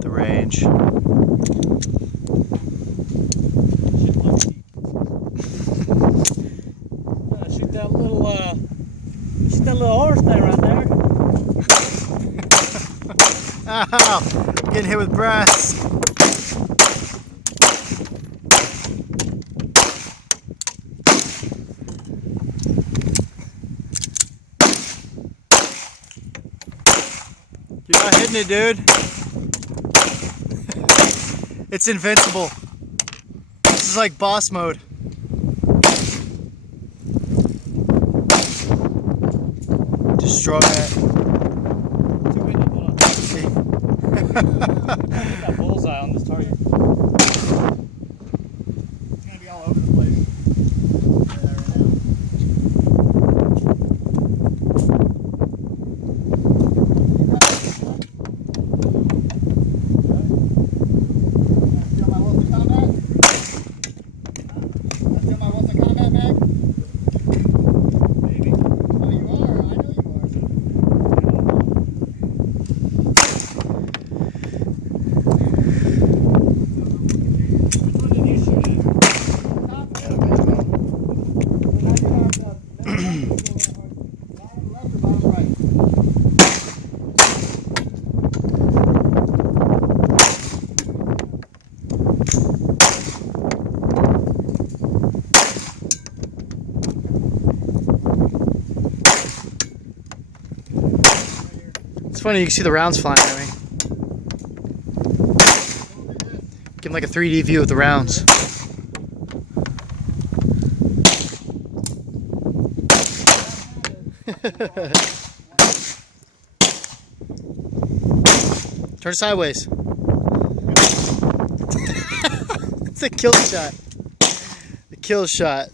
the range. Shoot that little horse thing right there. Ow! I'm getting hit with brass. You're not hitting it, dude. It's invincible. This is like boss mode. Destroy it. That bullseye on this target. It's gonna be all over the place. It's funny, you can see the rounds flying at me. Give them like a 3D view of the rounds. Turn sideways. It's a kill shot. The kill shot.